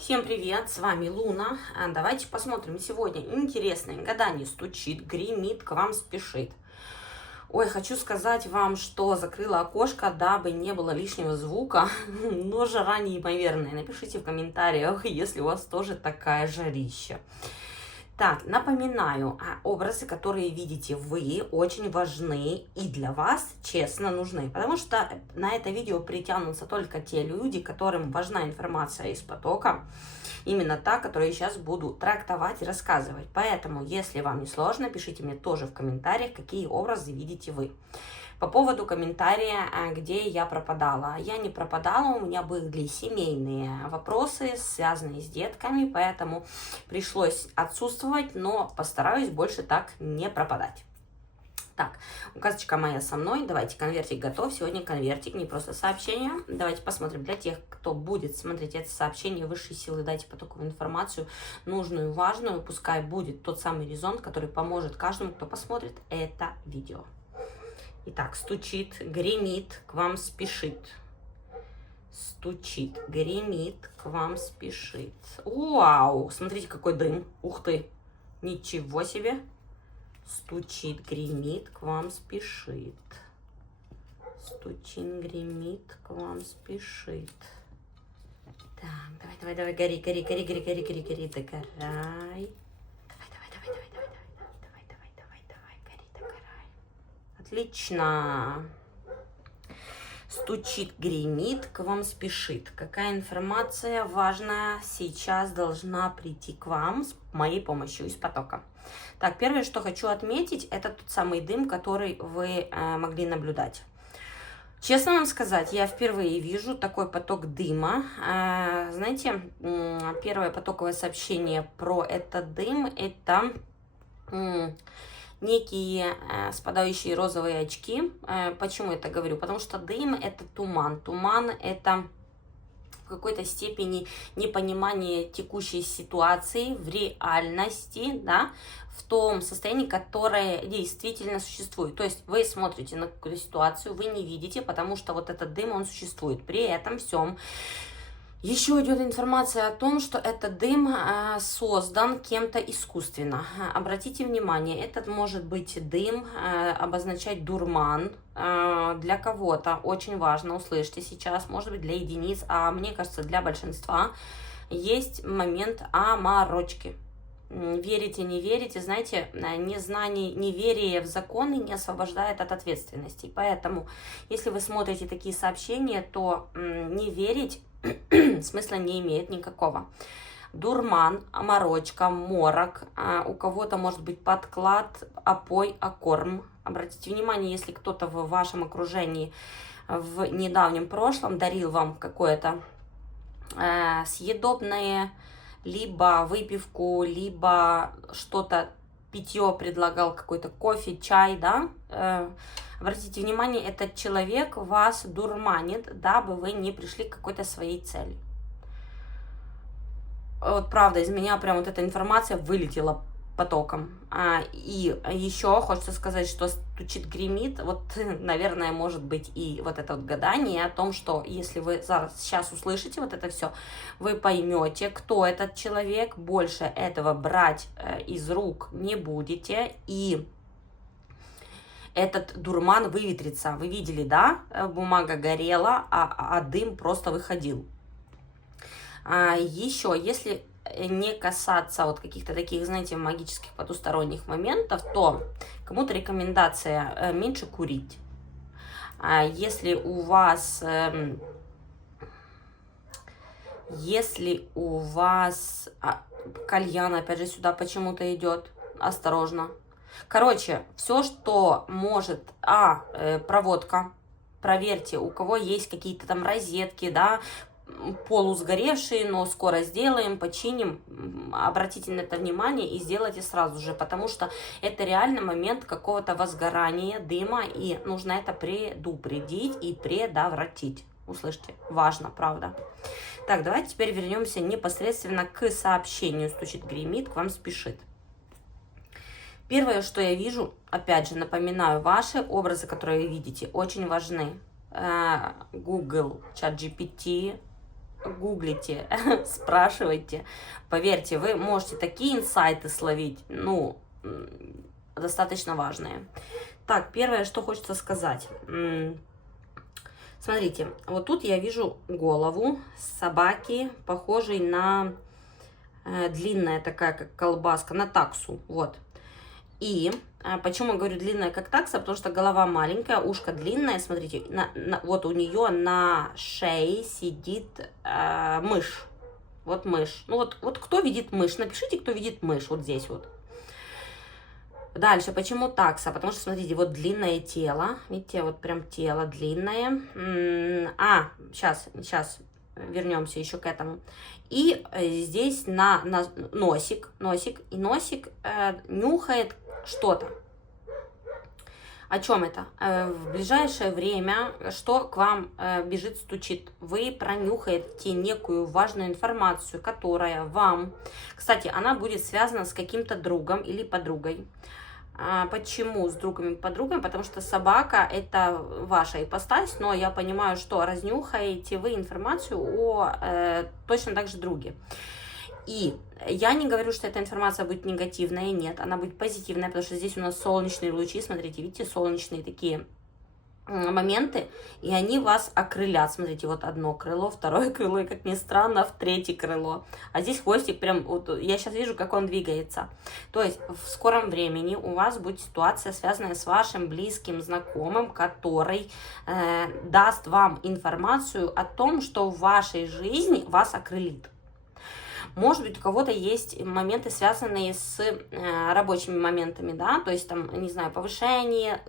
Всем привет, с вами Луна. Давайте посмотрим сегодня интересное гадание. Стучит, гремит, к вам спешит. Ой, хочу сказать вам, что закрыла окошко, дабы не было лишнего звука, но жара неимоверная. Напишите в комментариях, если у вас тоже такая жарища. Так, напоминаю, образы, которые видите вы, очень важны и для вас, честно, нужны. Потому что на это видео притянутся только те люди, которым важна информация из потока. Именно та, которую я сейчас буду трактовать и рассказывать. Поэтому, если вам не сложно, пишите мне тоже в комментариях, какие образы видите вы. По поводу комментария, где я пропадала. Я не пропадала, у меня были семейные вопросы, связанные с детками, поэтому пришлось отсутствовать, но постараюсь больше так не пропадать. Так, указочка моя со мной. Давайте, конвертик готов. Сегодня конвертик, не просто сообщение. Давайте посмотрим. Для тех, кто будет смотреть это сообщение высшей силы, дайте потоковую информацию, нужную, важную. Пускай будет тот самый резонт, который поможет каждому, кто посмотрит это видео. Итак, стучит, гремит, к вам спешит. Стучит, гремит, к вам спешит. Вау! Смотрите, какой дым. Ух ты! Ничего себе! Стучит, гремит, к вам спешит. Стучит, гремит, к вам спешит. Так, давай, гори, догорай. Отлично. Стучит, гремит, к вам спешит. Какая информация важная сейчас должна прийти к вам с моей помощью из потока? Так, первое, что хочу отметить, это тот самый дым, который вы могли наблюдать. Честно вам сказать, я впервые вижу такой поток дыма. Знаете, первое потоковое сообщение про этот дым, это некие спадающие розовые очки. Почему это говорю? Потому что дым – это туман. Туман – это в какой-то степени непонимание текущей ситуации в реальности, да, в том состоянии, которое действительно существует. То есть вы смотрите на какую-то ситуацию, вы не видите, потому что вот этот дым, он существует. При этом всем еще идет информация о том, что этот дым создан кем-то искусственно. Обратите внимание, этот может быть дым, обозначать дурман. Для кого-то очень важно, услышьте сейчас, может быть для единиц, а мне кажется для большинства, есть момент оморочки. Верите, не верите, знаете, незнание, неверие в законы не освобождает от ответственности. Поэтому, если вы смотрите такие сообщения, то не верить смысла не имеет никакого. Дурман, оморочка, морок, у кого-то может быть подклад, опой, окорм. Обратите внимание, если кто-то в вашем окружении в недавнем прошлом дарил вам какое-то съедобное, либо выпивку, либо что-то, питье предлагал, какой-то кофе, чай, да, обратите внимание, этот человек вас дурманит, дабы вы не пришли к какой-то своей цели. Вот правда, из меня прям вот эта информация вылетела потоком. И еще хочется сказать, что стучит, гремит, вот, наверное, может быть и вот это вот гадание о том, что если вы сейчас услышите вот это все, вы поймете, кто этот человек, больше этого брать из рук не будете, и этот дурман выветрится. Вы видели, да? Бумага горела, а дым просто выходил. Еще, если не касаться вот каких-то таких, знаете, магических потусторонних моментов, то кому-то рекомендация меньше курить. Если у вас кальян, опять же, сюда почему-то идет, осторожно. Короче, все, что может, проводка, проверьте, у кого есть какие-то там розетки, да, полусгоревшие, но скоро сделаем, починим, обратите на это внимание и сделайте сразу же, потому что это реально момент какого-то возгорания, дыма, и нужно это предупредить и предотвратить. Услышьте, важно, правда. Так, давайте теперь вернемся непосредственно к сообщению. Стучит, гремит, к вам спешит. Первое, что я вижу, опять же, напоминаю, ваши образы, которые вы видите, очень важны. Google, ChatGPT, гуглите, спрашивайте. Поверьте, вы можете такие инсайты словить, ну, достаточно важные. Так, первое, что хочется сказать. Смотрите, вот тут я вижу голову собаки, похожей на длинная такая, как колбаска, на таксу, вот. И почему я говорю длинная, как такса, потому что голова маленькая, ушко длинное, смотрите, вот у нее на шее сидит мышь, вот мышь. Ну вот кто видит мышь, напишите, кто видит мышь, вот здесь вот. Дальше, почему такса? Потому что, смотрите, вот длинное тело, видите, вот прям тело длинное. Сейчас вернемся еще к этому. И здесь на носик, и носик нюхает что-то. О чем это? В ближайшее время что к вам бежит, стучит? Вы пронюхаете некую важную информацию, которая вам... Кстати, она будет связана с каким-то другом или подругой. Почему с другом и подругами? Потому что собака – это ваша ипостась, но я понимаю, что разнюхаете вы информацию о точно так же друге. И я не говорю, что эта информация будет негативная, нет, она будет позитивная, потому что здесь у нас солнечные лучи, смотрите, видите, солнечные такие моменты, и они вас окрылят. Смотрите, вот одно крыло, второе крыло, и, как ни странно, в третье крыло. А здесь хвостик прям, вот, я сейчас вижу, как он двигается. То есть в скором времени у вас будет ситуация, связанная с вашим близким знакомым, который даст вам информацию о том, что в вашей жизни вас окрылит. Может быть, у кого-то есть моменты, связанные с рабочими моментами, да, то есть там, не знаю, повышение.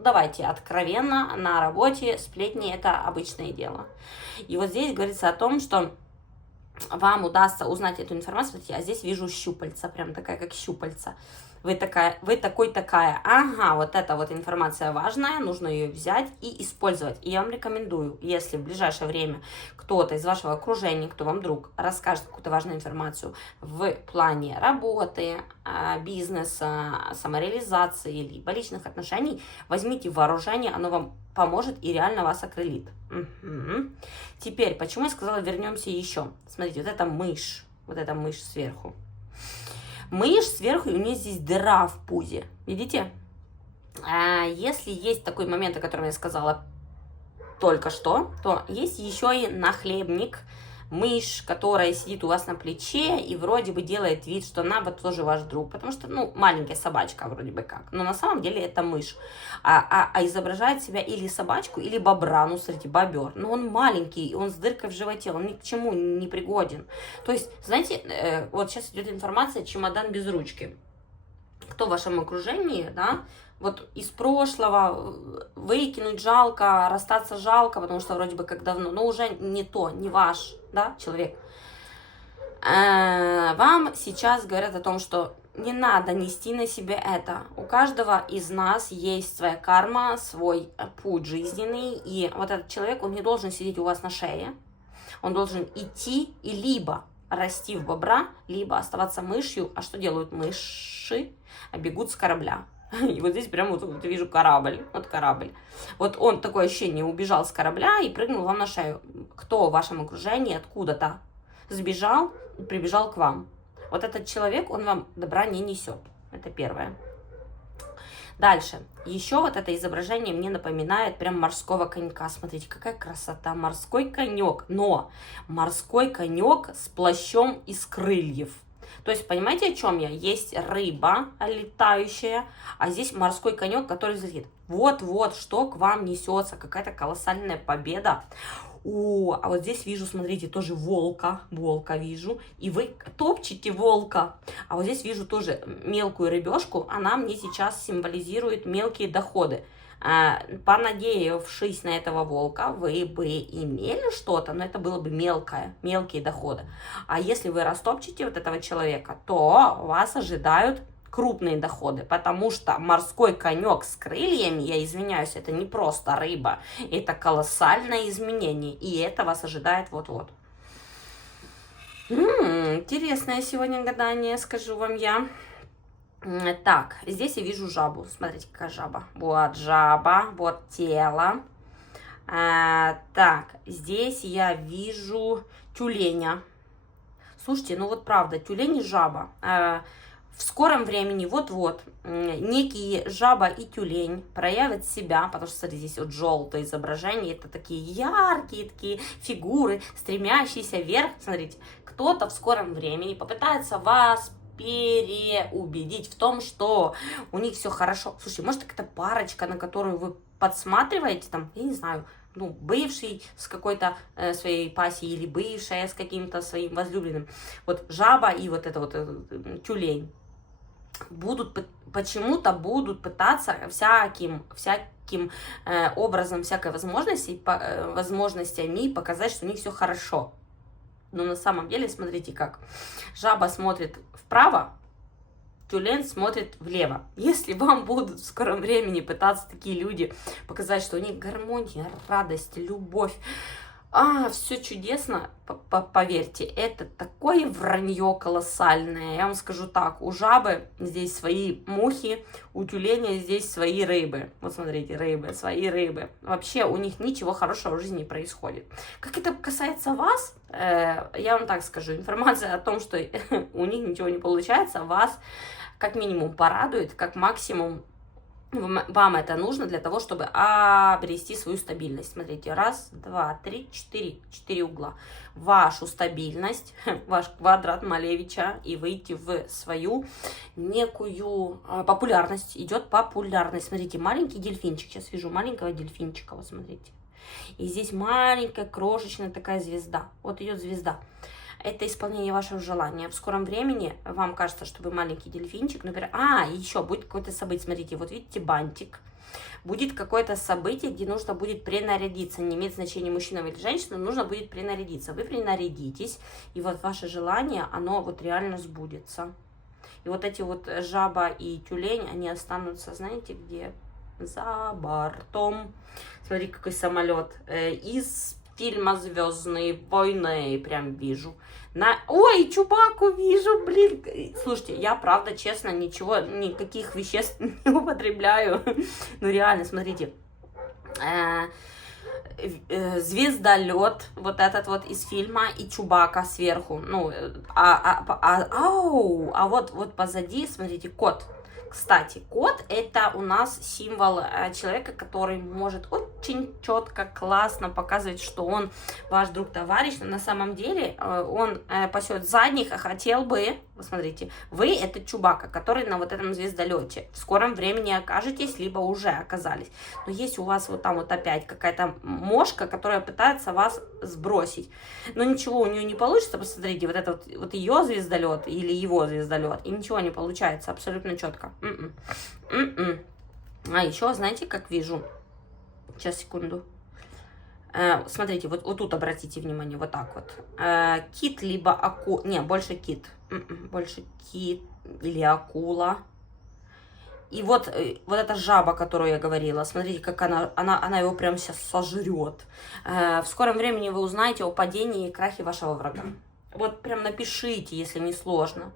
Давайте откровенно, на работе сплетни – это обычное дело. И вот здесь говорится о том, что вам удастся узнать эту информацию. Смотрите, я здесь вижу щупальца, прям такая, как щупальца. Вы такая, ага, вот эта вот информация важная, нужно ее взять и использовать. И я вам рекомендую, если в ближайшее время кто-то из вашего окружения, кто вам друг, расскажет какую-то важную информацию в плане работы, бизнеса, самореализации, либо личных отношений, возьмите вооружение, оно вам поможет и реально вас окрылит. Угу. Теперь, почему я сказала, вернемся еще. Смотрите, вот эта мышь сверху. Мышь сверху, и у нее здесь дыра в пузе. Видите? Если есть такой момент, о котором я сказала только что, то есть еще и нахлебник, мышь, которая сидит у вас на плече и вроде бы делает вид, что она вот тоже ваш друг, потому что, ну, маленькая собачка вроде бы как, но на самом деле это мышь, а изображает себя или собачку, или бобра, ну, смотрите, бобер, но он маленький, он с дыркой в животе, он ни к чему не пригоден. То есть, знаете, вот сейчас идет информация «чемодан без ручки». Кто в вашем окружении, да, вот из прошлого выкинуть жалко, расстаться жалко, потому что вроде бы как давно, но уже не то, не ваш, да, человек. Вам сейчас говорят о том, что не надо нести на себе это. У каждого из нас есть своя карма, свой путь жизненный, и вот этот человек, он не должен сидеть у вас на шее, он должен идти и либо расти в бобра, либо оставаться мышью. А что делают мыши? Бегут с корабля. И вот здесь прям вот вижу корабль, вот корабль. Вот он, такое ощущение, убежал с корабля и прыгнул вам на шею. Кто в вашем окружении откуда-то сбежал и прибежал к вам. Вот этот человек, он вам добра не несет. Это первое. Дальше. Еще вот это изображение мне напоминает прям морского конька. Смотрите, какая красота. Морской конек. Но морской конек с плащом из крыльев. То есть, понимаете, о чем я? Есть рыба летающая, а здесь морской конек, который взлетит. Вот-вот, что к вам несется. Какая-то колоссальная победа. А вот здесь вижу, смотрите, тоже волка вижу. И вы топчете волка. А вот здесь вижу тоже мелкую рыбешку. Она мне сейчас символизирует мелкие доходы. Понадеявшись на этого волка, вы бы имели что-то, но это было бы мелкие доходы. А если вы растопчете вот этого человека, то вас ожидают крупные доходы, потому что морской конек с крыльями, я извиняюсь, это не просто рыба, это колоссальное изменение, и это вас ожидает вот-вот. Интересное сегодня гадание, скажу вам я. Так, здесь я вижу жабу. Смотрите, какая жаба. Вот жаба, вот тело. Так, здесь я вижу тюленя. Слушайте, ну вот правда, тюлень и жаба. В скором времени, вот-вот, некие жаба и тюлень проявят себя, потому что, смотрите, здесь вот желтое изображение, это такие яркие такие фигуры, стремящиеся вверх. Смотрите, кто-то в скором времени попытается вас переубедить в том, что у них все хорошо. Слушайте, может, какая-то парочка, на которую вы подсматриваете, там, я не знаю, ну, бывший с какой-то своей пассией или бывшая с каким-то своим возлюбленным. Вот жаба и вот это вот тюлень почему-то будут пытаться всяким образом, всякой возможностями показать, что у них все хорошо. Но на самом деле, смотрите как. Жаба смотрит вправо, тюлень смотрит влево. Если вам будут в скором времени пытаться такие люди показать, что у них гармония, радость, любовь, все чудесно, поверьте, это такое вранье колоссальное. Я вам скажу так, у жабы здесь свои мухи, у тюленя здесь свои рыбы. Вот смотрите, рыбы, свои рыбы. Вообще у них ничего хорошего в жизни не происходит. Как это касается вас, я вам так скажу, информация о том, что у них ничего не получается, вас как минимум порадует, как максимум вам это нужно для того, чтобы обрести свою стабильность. Смотрите, 1, 2, 3, 4 угла. Вашу стабильность, ваш квадрат Малевича и выйти в свою некую популярность. Идет популярность. Смотрите, маленький дельфинчик. Сейчас вижу маленького дельфинчика, вот смотрите. И здесь маленькая, крошечная такая звезда. Вот идет звезда. Это исполнение вашего желания. В скором времени вам кажется, что вы маленький дельфинчик, например, еще будет какое-то событие. Смотрите, вот видите бантик. Будет какое-то событие, где нужно будет принарядиться. Не имеет значения, мужчина или женщина, нужно будет принарядиться. Вы принарядитесь, и вот ваше желание, оно вот реально сбудется. И вот эти вот жаба и тюлень, они останутся, знаете, где? За бортом. Смотри, какой самолет. Из фильма «Звездные войны», прям вижу. Ой, Чубаку вижу, блин. Слушайте, я, правда, честно, никаких веществ не употребляю. Ну, реально, смотрите. Звездолет, вот этот вот из фильма, и Чубака сверху. Ну, вот позади, смотрите, кот. Кстати, кот — это у нас символ человека, который может очень четко, классно показывать, что он ваш друг-товарищ, но на самом деле он пасет задних, а хотел бы, посмотрите, вы — это Чубака, который на вот этом звездолете. В скором времени окажетесь, либо уже оказались. Но есть у вас вот там вот опять какая-то мошка, которая пытается вас сбросить. Но ничего у нее не получится, посмотрите, вот это вот ее звездолет или его звездолет, и ничего не получается, абсолютно четко. Еще, знаете, как вижу? Сейчас, секунду. Смотрите, вот тут обратите внимание, вот так вот. Кит либо акула. Не, больше кит. Больше кит или акула. И вот эта жаба, которую я говорила, смотрите, как она его прям сейчас сожрет. В скором времени вы узнаете о падении и крахе вашего врага. Вот прям напишите, если не сложно.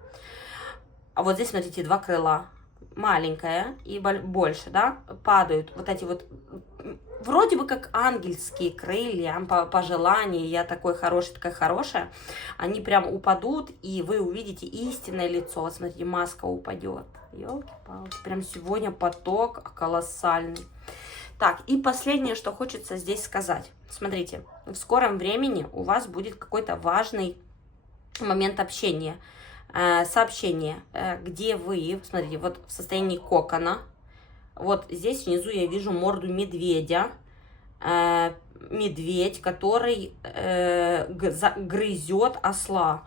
А вот здесь, смотрите, 2 крыла. Маленькая и больше, да, падают вот эти вот, вроде бы как ангельские крылья, по желанию, я такой хороший, такая хорошая, они прям упадут, и вы увидите истинное лицо. Вот смотрите, маска упадет. Ёлки-палки, прям сегодня поток колоссальный. Так, и последнее, что хочется здесь сказать. Смотрите, в скором времени у вас будет какой-то важный момент общения. Сообщение, где вы, смотрите, вот в состоянии кокона, вот здесь внизу я вижу морду медведя, медведь, который грызет осла.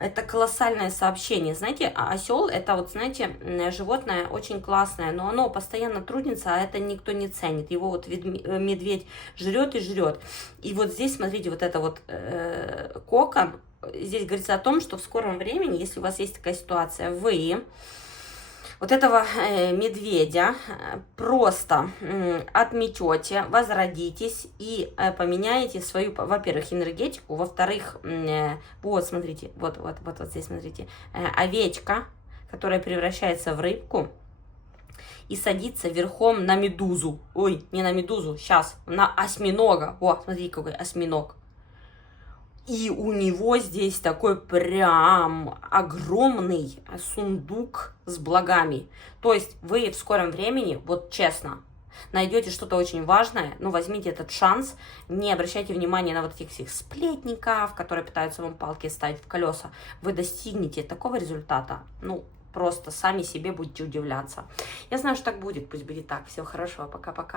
Это колоссальное сообщение. Знаете, осел — это вот, знаете, животное очень классное, но оно постоянно трудится, а это никто не ценит. Его вот медведь жрет и жрет. И вот здесь, смотрите, вот это вот кокон. Здесь говорится о том, что в скором времени, если у вас есть такая ситуация, вы вот этого медведя просто отметете, возродитесь и поменяете свою, во-первых, энергетику, во-вторых, вот смотрите, вот здесь смотрите, овечка, которая превращается в рыбку, и садится верхом на медузу. Ой, не на медузу, сейчас, на осьминога. О, смотри, какой осьминог. И у него здесь такой прям огромный сундук с благами. То есть вы в скором времени, вот честно, найдете что-то очень важное, ну, возьмите этот шанс, не обращайте внимания на вот этих всех сплетников, которые пытаются вам палки ставить в колеса. Вы достигнете такого результата, ну, просто сами себе будете удивляться. Я знаю, что так будет, пусть будет так. Всего хорошего, пока-пока.